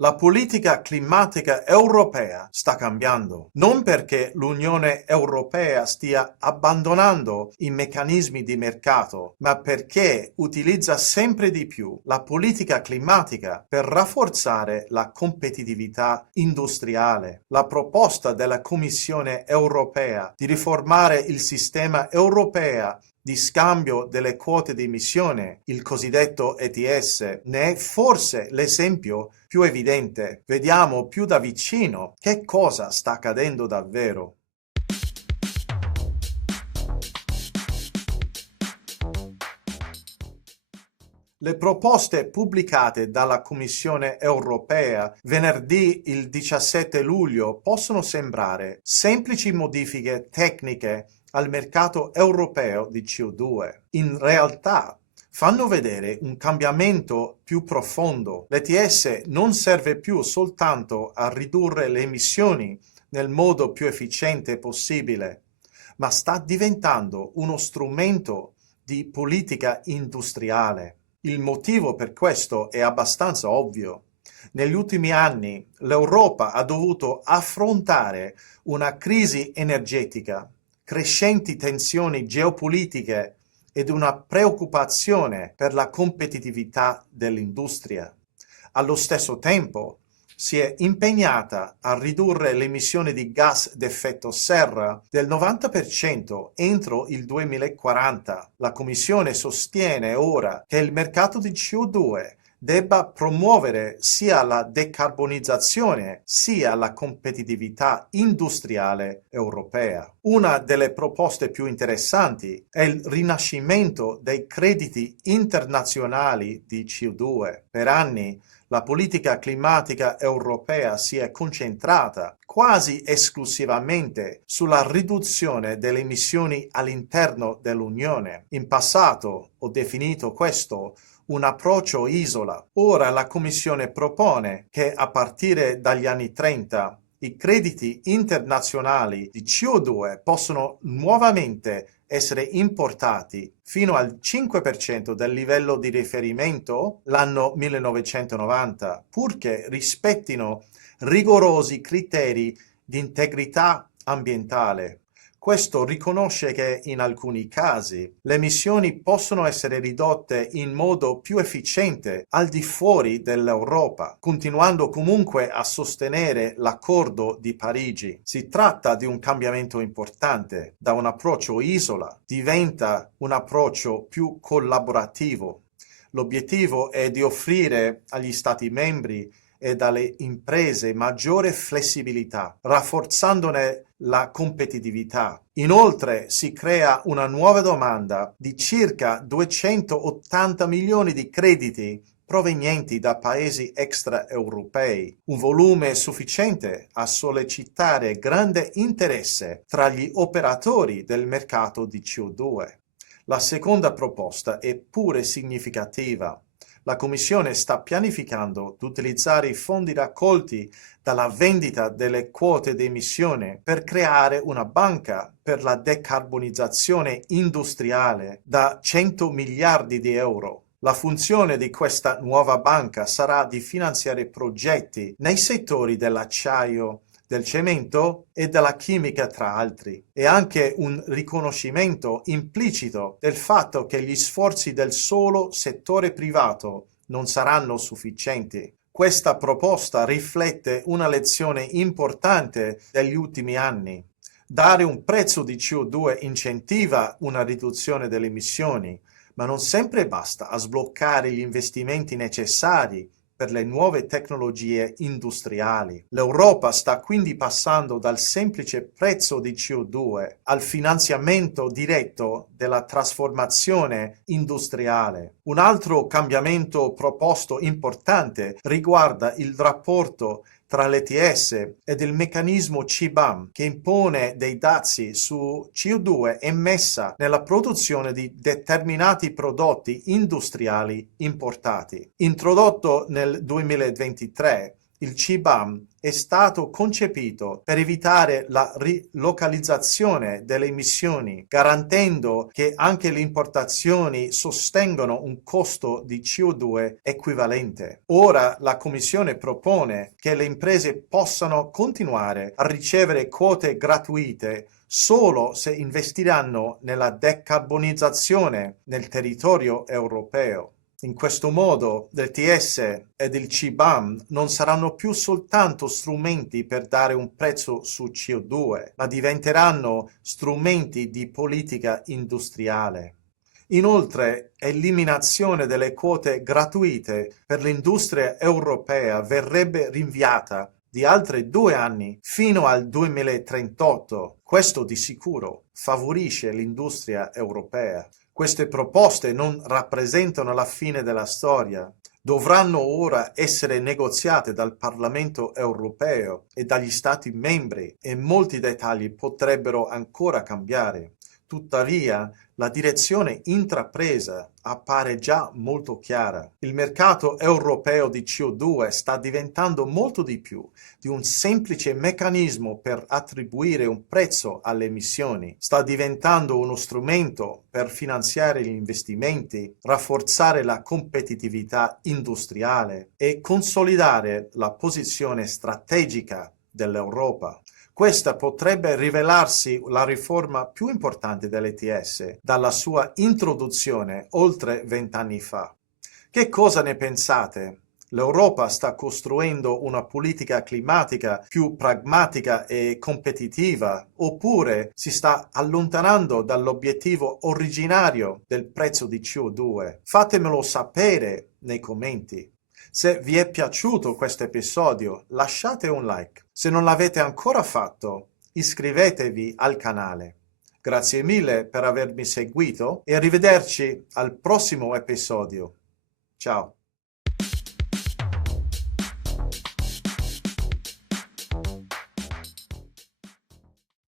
La politica climatica europea sta cambiando, non perché l'Unione Europea stia abbandonando i meccanismi di mercato, ma perché utilizza sempre di più la politica climatica per rafforzare la competitività industriale. La proposta della Commissione europea di riformare il sistema europeo di scambio delle quote di emissione, il cosiddetto ETS, ne è forse l'esempio più evidente. Vediamo più da vicino che cosa sta accadendo davvero. Le proposte pubblicate dalla Commissione europea venerdì il 17 luglio possono sembrare semplici modifiche tecniche al mercato europeo di CO2. In realtà fanno vedere un cambiamento più profondo. L'ETS non serve più soltanto a ridurre le emissioni nel modo più efficiente possibile, ma sta diventando uno strumento di politica industriale. Il motivo per questo è abbastanza ovvio. Negli ultimi anni l'Europa ha dovuto affrontare una crisi energetica, crescenti tensioni geopolitiche ed una preoccupazione per la competitività dell'industria. Allo stesso tempo si è impegnata a ridurre le emissioni di gas d'effetto serra del 90% entro il 2040. La Commissione sostiene ora che il mercato di CO2 debba promuovere sia la decarbonizzazione sia la competitività industriale europea. Una delle proposte più interessanti è il rinascimento dei crediti internazionali di CO2. Per anni la politica climatica europea si è concentrata quasi esclusivamente sulla riduzione delle emissioni all'interno dell'Unione. In passato ho definito questo un approccio isola. Ora la Commissione propone che a partire dagli anni 30 i crediti internazionali di CO2 possono nuovamente essere importati fino al 5% del livello di riferimento l'anno 1990, purché rispettino rigorosi criteri di integrità ambientale. Questo riconosce che in alcuni casi le emissioni possono essere ridotte in modo più efficiente al di fuori dell'Europa, continuando comunque a sostenere l'accordo di Parigi. Si tratta di un cambiamento importante. Da un approccio isola diventa un approccio più collaborativo. L'obiettivo è di offrire agli Stati membri e dalle imprese maggiore flessibilità, rafforzandone la competitività. Inoltre si crea una nuova domanda di circa 280 milioni di crediti provenienti da paesi extraeuropei, un volume sufficiente a sollecitare grande interesse tra gli operatori del mercato di CO2. La seconda proposta è pure significativa. La Commissione sta pianificando di utilizzare i fondi raccolti dalla vendita delle quote di emissione per creare una banca per la decarbonizzazione industriale da 100 miliardi di euro. La funzione di questa nuova banca sarà di finanziare progetti nei settori dell'acciaio, del cemento e della chimica tra altri, e anche un riconoscimento implicito del fatto che gli sforzi del solo settore privato non saranno sufficienti. Questa proposta riflette una lezione importante degli ultimi anni. Dare un prezzo di CO2 incentiva una riduzione delle emissioni, ma non sempre basta a sbloccare gli investimenti necessari per le nuove tecnologie industriali. L'Europa sta quindi passando dal semplice prezzo di CO2 al finanziamento diretto della trasformazione industriale. Un altro cambiamento proposto importante riguarda il rapporto tra l'ETS ed il meccanismo CBAM, che impone dei dazi su CO2 emessa nella produzione di determinati prodotti industriali importati. Introdotto nel 2023, Il CBAM è stato concepito per evitare la rilocalizzazione delle emissioni, garantendo che anche le importazioni sostengono un costo di CO2 equivalente. Ora la Commissione propone che le imprese possano continuare a ricevere quote gratuite solo se investiranno nella decarbonizzazione nel territorio europeo. In questo modo l'ETS ed il CBAM non saranno più soltanto strumenti per dare un prezzo su CO2, ma diventeranno strumenti di politica industriale. Inoltre, eliminazione delle quote gratuite per l'industria europea verrebbe rinviata di altri 2 anni fino al 2038. Questo di sicuro favorisce l'industria europea. Queste proposte non rappresentano la fine della storia. Dovranno ora essere negoziate dal Parlamento europeo e dagli Stati membri e molti dettagli potrebbero ancora cambiare. Tuttavia, la direzione intrapresa appare già molto chiara. Il mercato europeo di CO2 sta diventando molto di più di un semplice meccanismo per attribuire un prezzo alle emissioni. Sta diventando uno strumento per finanziare gli investimenti, rafforzare la competitività industriale e consolidare la posizione strategica dell'Europa. Questa potrebbe rivelarsi la riforma più importante dell'ETS dalla sua introduzione oltre 20 anni fa. Che cosa ne pensate? L'Europa sta costruendo una politica climatica più pragmatica e competitiva, oppure si sta allontanando dall'obiettivo originario del prezzo di CO2? Fatemelo sapere nei commenti. Se vi è piaciuto questo episodio, lasciate un like. Se non l'avete ancora fatto, iscrivetevi al canale. Grazie mille per avermi seguito e arrivederci al prossimo episodio. Ciao.